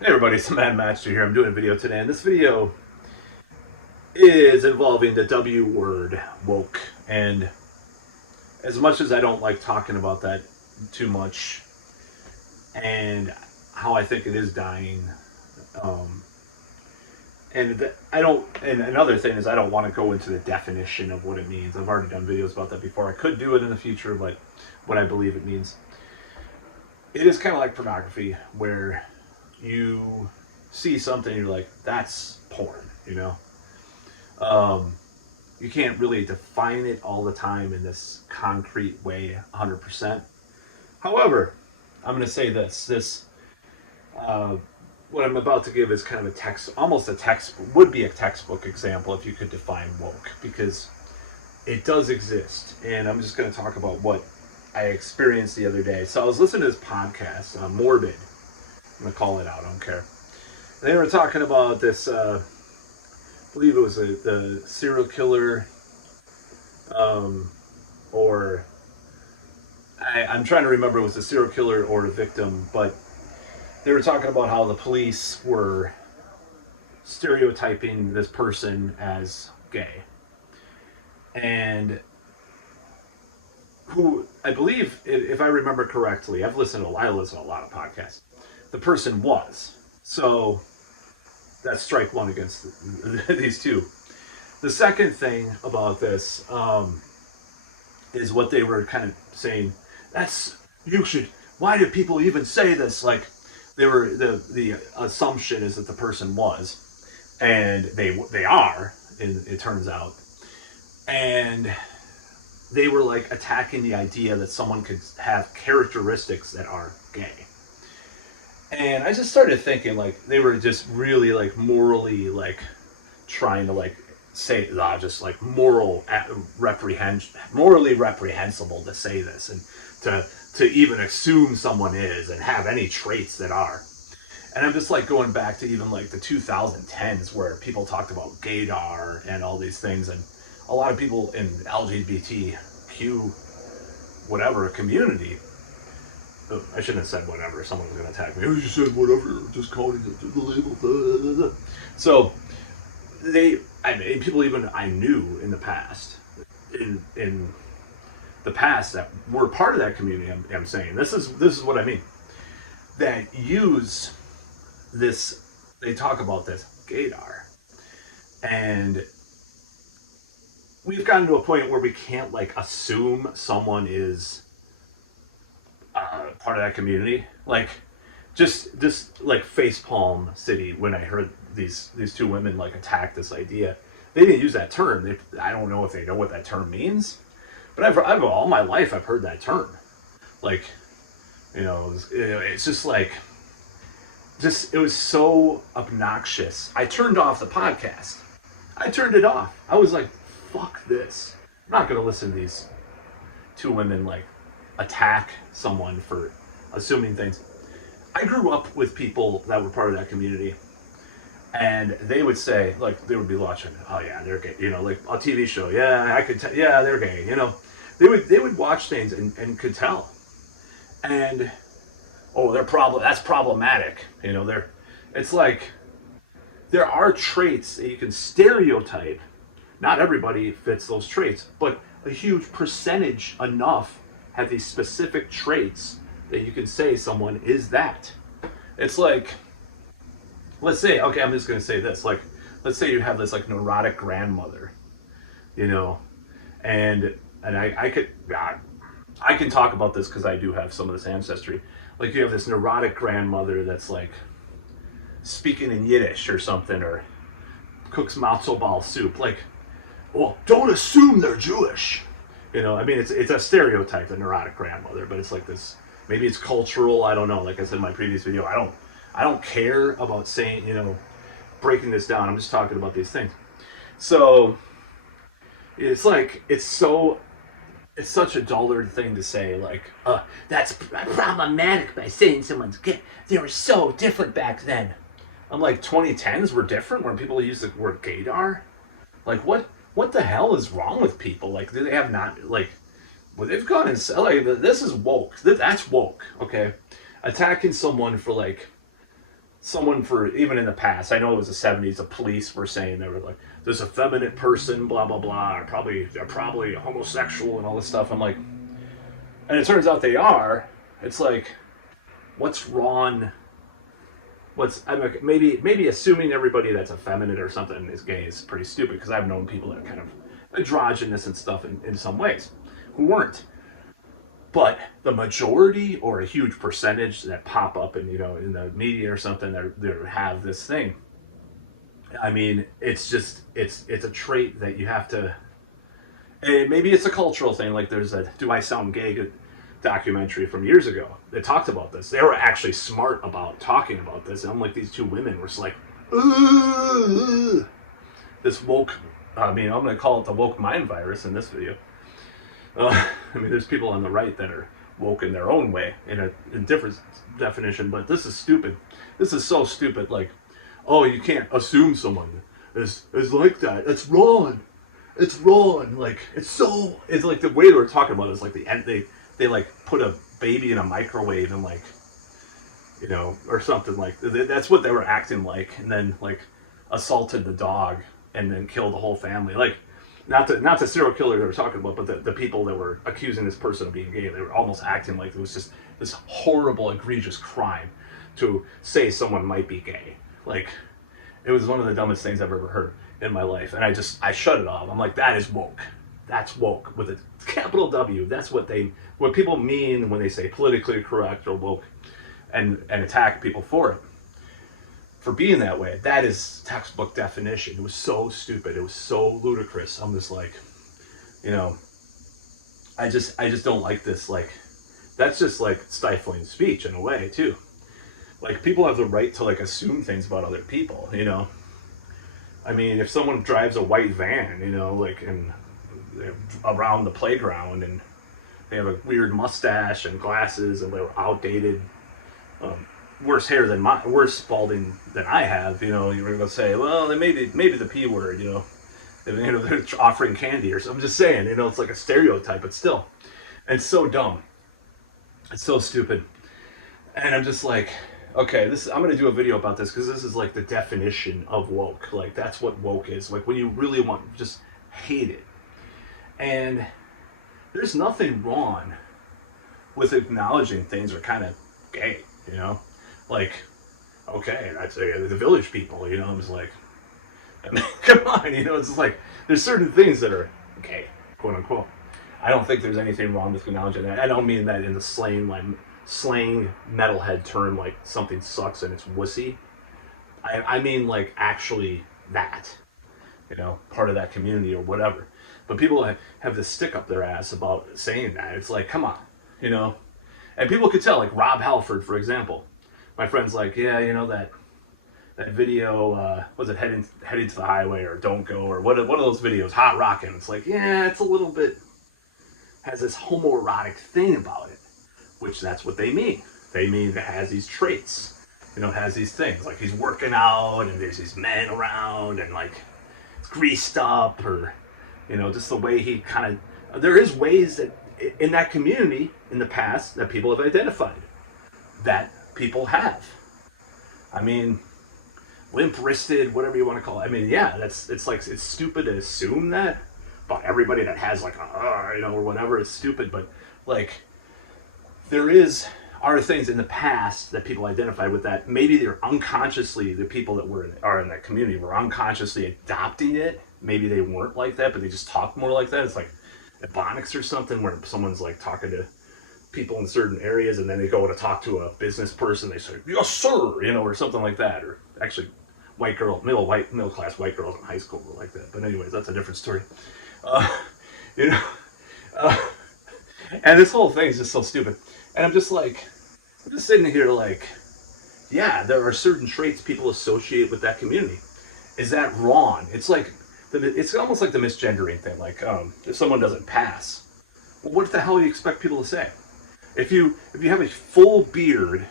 Hey everybody, it's Mad Master here. I'm doing a video today, and this video is involving the W word, woke. And as much as I don't like talking about that too much, and how I think it is dying, um, I don't. And another thing is I don't want to go into the definition of what it means. I've already done videos about that before. I could do it in the future, but what I believe it means. It is kind of like pornography, where you see something, you're like, that's porn, you know? Um, you can't really define it all the time in this concrete way, 100%. However, I'm going to say uh, what I'm about to give is kind of a text, almost a text, would be a textbook example if you could define woke, because it does exist. And I'm just going to talk about what I experienced the other day. So I was listening to this podcast, Morbid. I'm going to call it out, I don't care. They were talking about this, I believe it was the serial killer, or I'm trying to remember it was the serial killer or the victim, but they were talking about how the police were stereotyping this person as gay. And who, I believe, if I remember correctly, I listen to a lot of podcasts, the person was. So that's strike one against these two. The second thing about this is what they were kind of saying. That's you should. Why do people even say this? Like they were the assumption is that the person was, and they are. And it turns out, and they were like attacking the idea that someone could have characteristics that are gay. And I just started thinking like they were just really like morally like trying to like say just like morally reprehensible to say this and to even assume someone is and have any traits that are. And I'm just like going back to even like the 2010s where people talked about Gaydar and all these things, and a lot of people in LGBTQ whatever community. I shouldn't have said whatever. Someone was going to attack me. Oh, you said whatever. Just calling it the label. Blah, blah, blah. So I mean, people even I knew in the past, in the past that were part of that community. I'm saying this is what I mean. That use this. They talk about this Gaydar, and we've gotten to a point where we can't like assume someone is part of that community. Like just like facepalm city when I heard these two women like attack this idea. They didn't use that term. I don't know if they know what that term means, but I've all my life I've heard that term. Like, it's just like it was so obnoxious. I turned off the podcast. I turned it off. I was like, fuck this. I'm not gonna listen to these two women like attack someone for assuming things. I grew up with people that were part of that community, and they would say, like, they would be watching, oh yeah, they're gay, like a TV show, yeah, yeah, they're gay, They would watch things and could tell, and oh, that's problematic, it's like there are traits that you can stereotype. Not everybody fits those traits, but a huge percentage enough have these specific traits that you can say someone is that. It's like, let's say, okay, I'm just going to say this. Like, let's say you have this like neurotic grandmother, you know, and I can talk about this because I do have some of this ancestry. Like you have this neurotic grandmother that's like speaking in Yiddish or something, or cooks matzo ball soup. Like, well, don't assume they're Jewish. I mean, it's a stereotype, the neurotic grandmother, but it's like this. Maybe it's cultural. I don't know. Like I said in my previous video, I don't care about saying, breaking this down. I'm just talking about these things. So it's like it's such a dullard thing to say. Like, that's problematic by saying someone's gay. They were so different back then. I'm like, 2010s were different when people use the word gaydar. Like, what the hell is wrong with people? Like, do they have not, like, well, they've gone and said, like, this is woke. That's woke, okay? Attacking someone for, like, someone for, even in the past, I know it was the 70s, the police were saying, they were like, this effeminate person, blah blah blah, or they're probably homosexual and all this stuff. I'm like, and it turns out they are. It's like, what's wrong? I'm like, maybe assuming everybody that's effeminate or something is gay is pretty stupid, because I've known people that are kind of androgynous and stuff in some ways who weren't. But the majority, or a huge percentage that pop up in, in the media or something, that have this thing. I mean, it's a trait that you have to. And maybe it's a cultural thing. Like, there's a "Do I Sound Gay" documentary from years ago that talked about this. They were actually smart about talking about this. And I'm like, these two women were just like, ugh. This woke. I mean, I'm going to call it the woke mind virus in this video. I mean, there's people on the right that are woke in their own way, in a different definition, but this is stupid. This is so stupid. Like, oh, you can't assume someone is like that. It's wrong. It's wrong. Like, it's like the way they were talking about it is like they like put a baby in a microwave and, like, or something, like that's what they were acting like, and then, like, assaulted the dog and then killed the whole family. Like, not the serial killer they were talking about, but the people that were accusing this person of being gay. They were almost acting like it was just this horrible, egregious crime to say someone might be gay. Like, it was one of the dumbest things I've ever heard in my life. And I shut it off. I'm like, that is woke. That's woke with a capital W. That's what people mean when they say politically correct or woke, and attack people for it, for being that way. That is textbook definition. It was so stupid. It was so ludicrous. I'm just like, I just don't like this. Like, that's just like stifling speech in a way too. Like, people have the right to, like, assume things about other people. I mean, if someone drives a white van, like, and around the playground, and they have a weird mustache and glasses, and they're outdated, worse balding than I have, you're going to say, well, then maybe the P word, they're offering candy or something. I'm just saying, it's like a stereotype, but still, and it's so dumb. It's so stupid. And I'm just like, okay, I'm going to do a video about this, because this is like the definition of woke. Like, that's what woke is. Like, when you really just hate it. And there's nothing wrong with acknowledging things are kind of gay, Like, okay, I'd say the Village People, I'm just like, I mean, come on, it's just like, there's certain things that are gay, quote unquote. I don't think there's anything wrong with acknowledging that. I don't mean that in the slang metalhead term, like something sucks and it's wussy. I mean, like, actually that, part of that community or whatever. But people have this stick up their ass about saying that. It's like, come on, And people could tell, like Rob Halford, for example. My friend's like, yeah, that video, was it Heading to the Highway or Don't Go, or one of those videos, Hot Rockin'. It's like, yeah, it's a little bit, has this homoerotic thing about it, which that's what they mean. They mean it has these traits, has these things. Like, he's working out and there's these men around and, like, it's greased up, or, just the way he kind of, there is ways that in that community in the past that people have identified that people have. I mean, limp-wristed, whatever you want to call it. I mean, yeah, it's like, it's stupid to assume that about everybody that has, like, or whatever. It's stupid, but, like, there are things in the past that people identified with that. Maybe they're unconsciously, the people that are in that community were unconsciously adopting it. Maybe they weren't like that, but they just talk more like that. It's like Ebonics or something, where someone's, like, talking to people in certain areas, and then they go to talk to a business person. They say, yes, sir, or something like that. Or actually, middle class white girls in high school were like that. But anyways, that's a different story. And this whole thing is just so stupid. And I'm just sitting here like, yeah, there are certain traits people associate with that community. Is that wrong? It's like, it's almost like the misgendering thing. Like, if someone doesn't pass, well, what the hell do you expect people to say? If you have a full beard,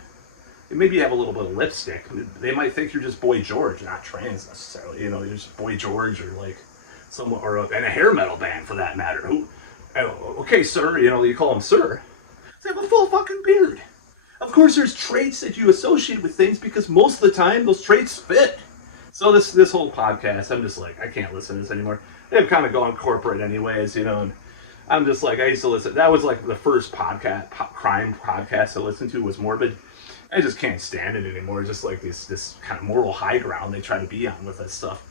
and maybe you have a little bit of lipstick, they might think you're just Boy George, not trans necessarily. You're just Boy George, or like someone, and a hair metal band for that matter. Okay, sir, you call them sir. They have a full fucking beard. Of course, there's traits that you associate with things because most of the time those traits fit. So this whole podcast, I'm just like, I can't listen to this anymore. They've kind of gone corporate anyways, you know. And I'm just like, I used to listen. That was like the first crime podcast I listened to was Morbid. I just can't stand it anymore. Just like this kind of moral high ground they try to be on with this stuff.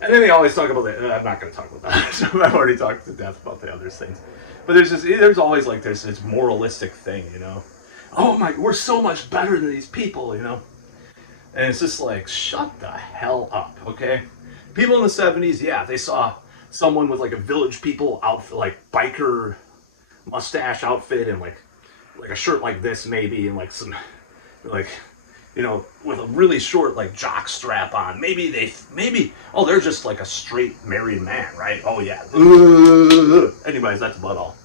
And then they always talk about that. I'm not going to talk about that. I've already talked to death about the other things. But there's always like this moralistic thing, you know. Oh my, we're so much better than these people, you know. And it's just like, shut the hell up, okay? People in the 70s, yeah, they saw someone with like a Village People outfit, like biker mustache outfit, and like a shirt like this maybe, and like some like, you know, with a really short like jock strap on. Maybe they're just like a straight married man, right? Oh yeah. Anyways, that's about all.